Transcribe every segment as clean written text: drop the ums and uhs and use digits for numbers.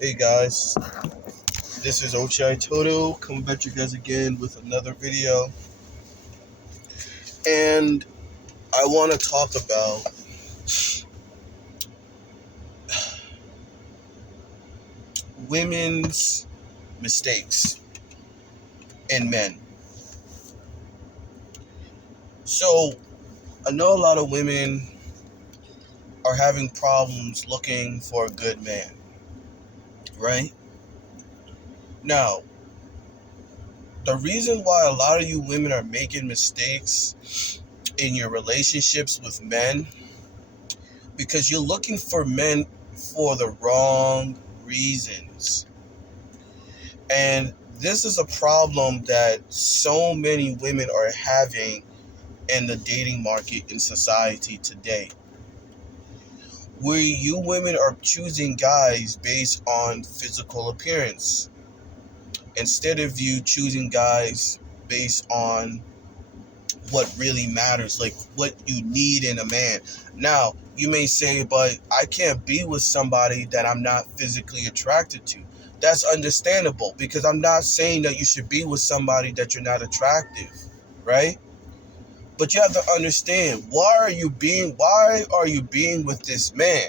Hey guys, this is Ochai Toto coming back to you guys again with another video. And I want to talk about women's mistakes in men. So, I know a lot of women are having problems looking for a good man, right? Now, the reason why a lot of you women are making mistakes in your relationships with men because you're looking for men for the wrong reasons. And this is a problem that so many women are having in the dating market in society today. Where you women are choosing guys based on physical appearance instead of you choosing guys based on what really matters, like what you need in a man. Now, you may say, but I can't be with somebody that I'm not physically attracted to. That's understandable because I'm not saying that you should be with somebody that you're not attractive, right? But you have to understand, why are you being with this man?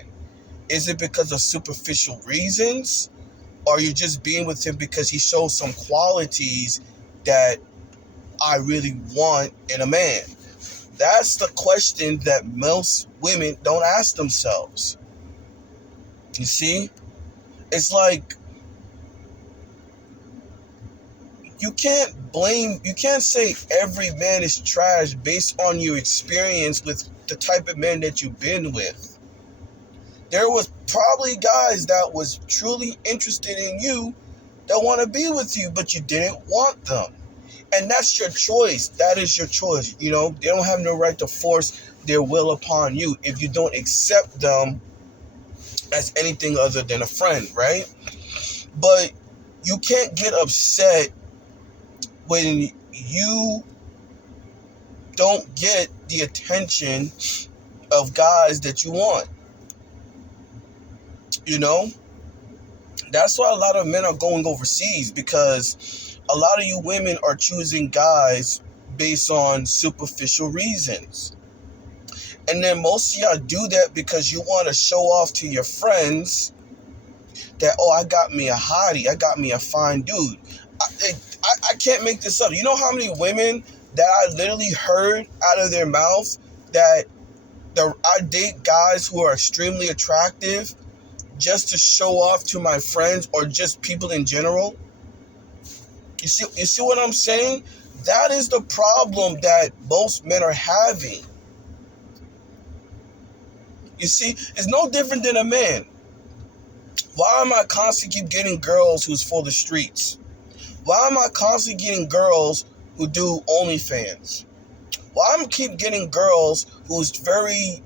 Is it because of superficial reasons? Or are you just being with him because he shows some qualities that I really want in a man? That's the question that most women don't ask themselves. You see? It's like you can't say every man is trash based on your experience with the type of men that you've been with. There was probably guys that was truly interested in you that want to be with you, but you didn't want them. And that's your choice. That is your choice. You know, they don't have no right to force their will upon you if you don't accept them as anything other than a friend, right? But you can't get upset when you don't get the attention of guys that you want. You know? That's why a lot of men are going overseas, because a lot of you women are choosing guys based on superficial reasons. And then most of y'all do that because you want to show off to your friends that, oh, I got me a hottie, I got me a fine dude. I can't make this up. You know how many women that I literally heard out of their mouths that I date guys who are extremely attractive just to show off to my friends or just people in general? You see what I'm saying? That is the problem that most men are having. You see, it's no different than a man. Why am I constantly keep getting girls who's for the streets? Why am I constantly getting girls who do OnlyFans? Why am I keep getting girls who's very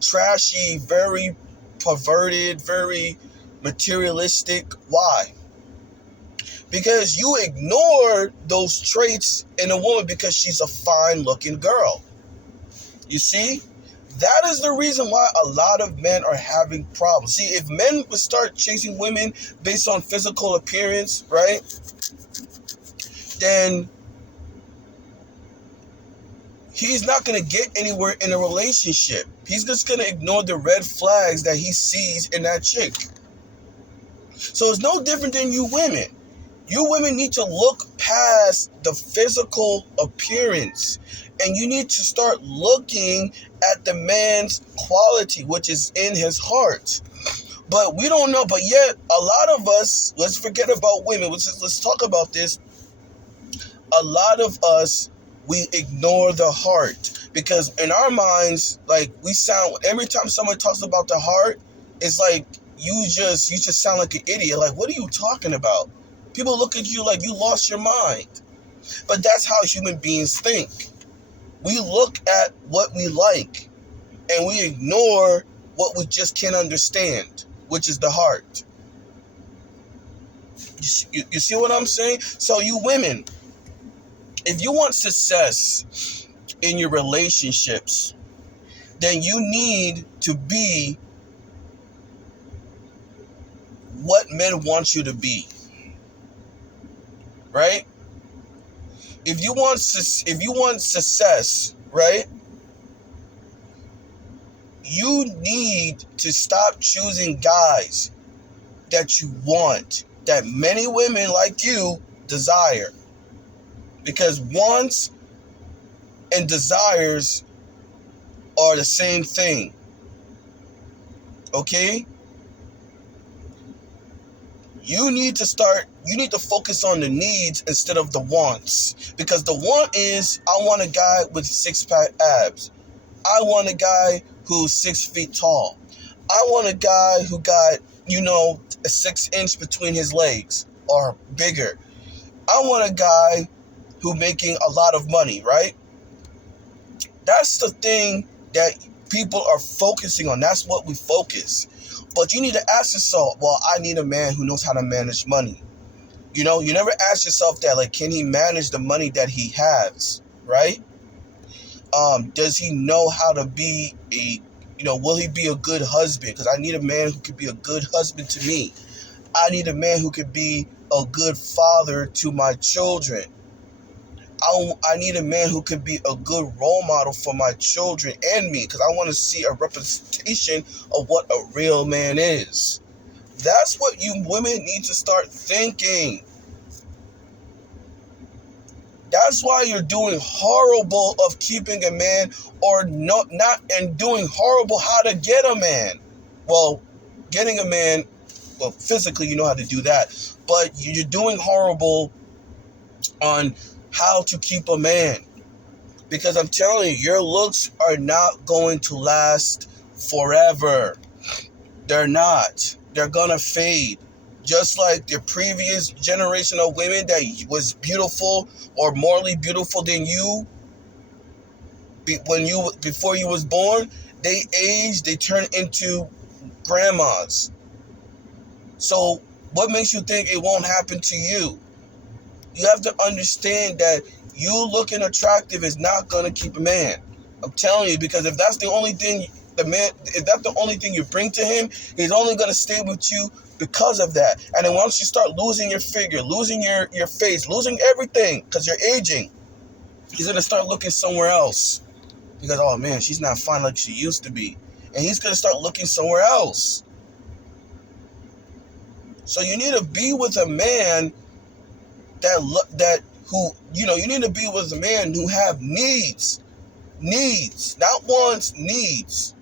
trashy, very perverted, very materialistic? Why? Because you ignore those traits in a woman because she's a fine-looking girl. You see? That is the reason why a lot of men are having problems. See, if men would start chasing women based on physical appearance, right? Then he's not going to get anywhere in a relationship. He's just going to ignore the red flags that he sees in that chick. So it's no different than you women. You women need to look past the physical appearance, and you need to start looking at the man's quality, which is in his heart. But we don't know. But yet, a lot of us, let's forget about women. Let's talk about this. A lot of us, we ignore the heart, because in our minds, like, we sound, every time someone talks about the heart, it's like you just sound like an idiot. Like, what are you talking about? People look at you like you lost your mind. But that's how human beings think. We look at what we like, and we ignore what we just can't understand, which is the heart. You see what I'm saying? So you women, if you want success in your relationships, then you need to be what men want you to be, right? If you want success, right? You need to stop choosing guys that you want, that many women like you desire. Because wants and desires are the same thing. Okay? You need to focus on the needs instead of the wants. Because the want is, I want a guy with six-pack abs. I want a guy who's 6 feet tall. I want a guy who got, a 6-inch between his legs or bigger. I want a guy who making a lot of money, right? That's the thing that people are focusing on. That's what we focus. But you need to ask yourself, well, I need a man who knows how to manage money. You never ask yourself that, like, can he manage the money that he has, right? Does he know how to be will he be a good husband? Because I need a man who could be a good husband to me. I need a man who could be a good father to my children. I need a man who could be a good role model for my children and me, because I want to see a representation of what a real man is. That's what you women need to start thinking. That's why you're doing horrible of keeping a man, or not, and doing horrible how to get a man. Well, getting a man, well, physically you know how to do that, but you're doing horrible on how to keep a man. Because I'm telling you, your looks are not going to last forever. They're not. They're gonna fade. Just like the previous generation of women that was beautiful or morally beautiful than you before you was born, they age, they turn into grandmas. So what makes you think it won't happen to you? You have to understand that you looking attractive is not gonna keep a man. I'm telling you, because if that's the only thing if that's the only thing you bring to him, he's only gonna stay with you because of that. And then once you start losing your figure, losing your face, losing everything because you're aging, he's gonna start looking somewhere else. Because, oh man, she's not fine like she used to be. And he's gonna start looking somewhere else. So you need to be with a man you need to be with a man who have needs, not wants, needs.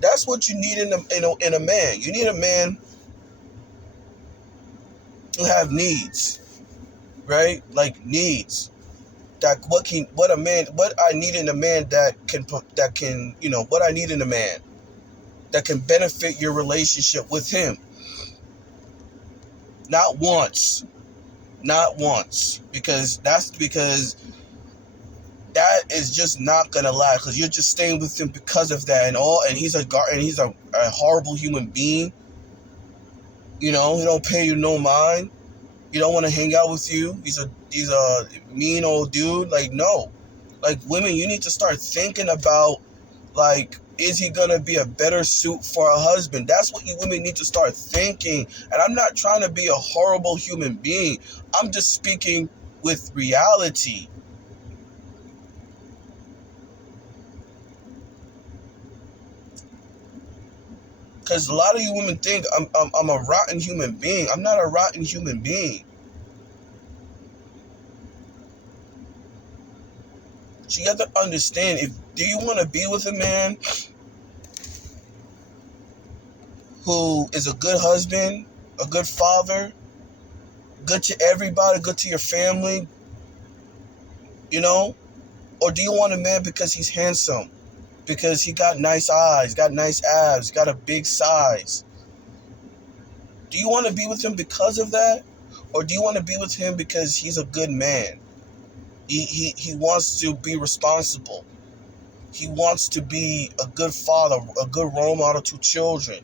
That's what you need in a man. You need a man who have needs, right? Like needs. That what I need in a man that can benefit your relationship with him. Not once. Because that is just not gonna last, because you're just staying with him because of that and he's a horrible human being. He don't pay you no mind. He don't want to hang out with you. He's a mean old dude. Like, no. Like, women, you need to start thinking about, like, is he gonna be a better suit for a husband? That's what you women need to start thinking. And I'm not trying to be a horrible human being. I'm just speaking with reality. Because a lot of you women think I'm a rotten human being. I'm not a rotten human being. So you have to understand, do you want to be with a man who is a good husband, a good father, good to everybody, good to your family, Or do you want a man because he's handsome? Because he got nice eyes, got nice abs, got a big size? Do you want to be with him because of that? Or do you want to be with him because he's a good man? He wants to be responsible. He wants to be a good father, a good role model to children.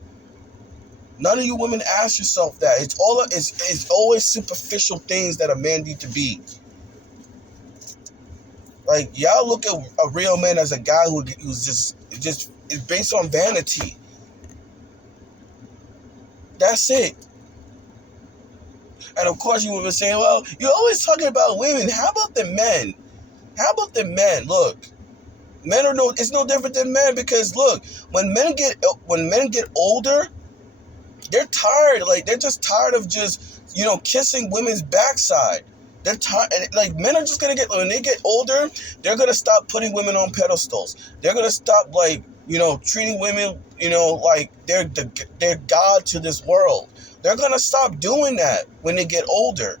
None of you women ask yourself that. It's always superficial things that a man needs to be. Like, y'all look at a real man as a guy who's just is based on vanity. That's it. And of course you would say, well, you're always talking about women. How about the men? How about the men? Look, men are it's no different than men, because look, when men get older, they're tired. Like, they're just tired of just, kissing women's backside. They're tired. And like, men are just gonna when they get older, they're gonna stop putting women on pedestals. They're gonna stop, like, treating women, like they're God to this world. They're gonna stop doing that when they get older.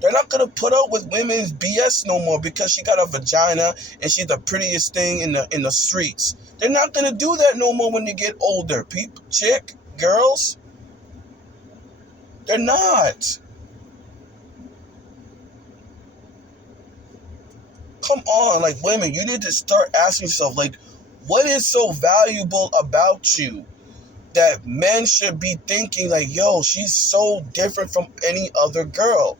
They're not gonna put up with women's BS no more because she got a vagina and she's the prettiest thing in the streets. They're not gonna do that no more when they get older. Girls, they're not. Come on, like, women, you need to start asking yourself, like, what is so valuable about you that men should be thinking, like, yo, she's so different from any other girl?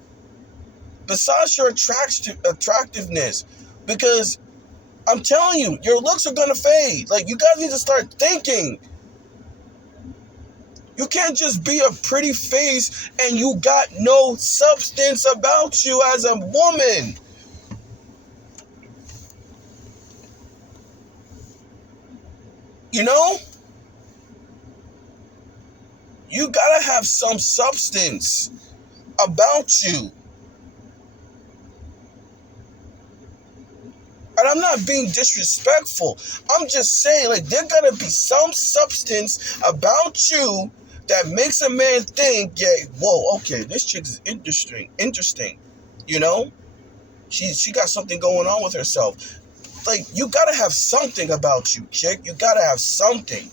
Besides your attractiveness, because I'm telling you, your looks are gonna fade. Like, you guys need to start thinking. You can't just be a pretty face and you got no substance about you as a woman. You gotta have some substance about you. And I'm not being disrespectful. I'm just saying, like, there gotta be some substance about you that makes a man think, yeah, whoa, okay, this chick is interesting. She got something going on with herself. Like, you gotta have something about you, chick. You gotta have something.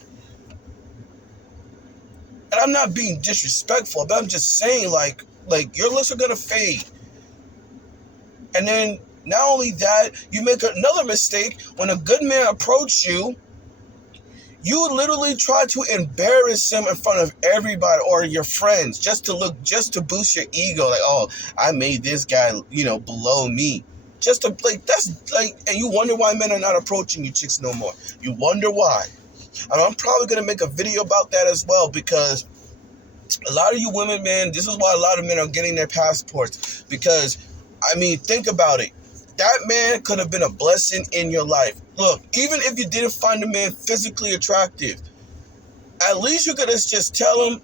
And I'm not being disrespectful, but I'm just saying, like your looks are gonna fade. And then, not only that, you make another mistake. When a good man approaches you, you literally try to embarrass him in front of everybody or your friends just to boost your ego. Like, oh, I made this guy, below me. Just to, like, that's like, and you wonder why men are not approaching you chicks no more. You wonder why. And I'm probably going to make a video about that as well, because a lot of you women, man, this is why a lot of men are getting their passports. Because, I mean, think about it. That man could have been a blessing in your life. Look, even if you didn't find the man physically attractive, at least you could just tell him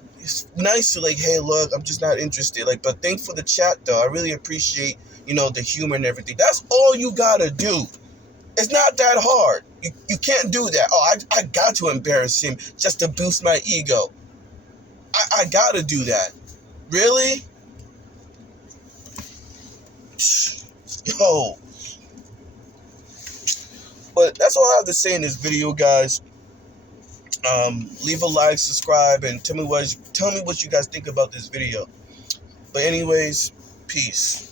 nicely, like, hey, look, I'm just not interested. Like, but thanks for the chat, though. I really appreciate, the humor and everything. That's all you got to do. It's not that hard. You can't do that. Oh, I got to embarrass him just to boost my ego. I got to do that. Really? Yo. But that's all I have to say in this video, guys. Leave a like, subscribe, and tell me what you guys think about this video. But anyways, peace.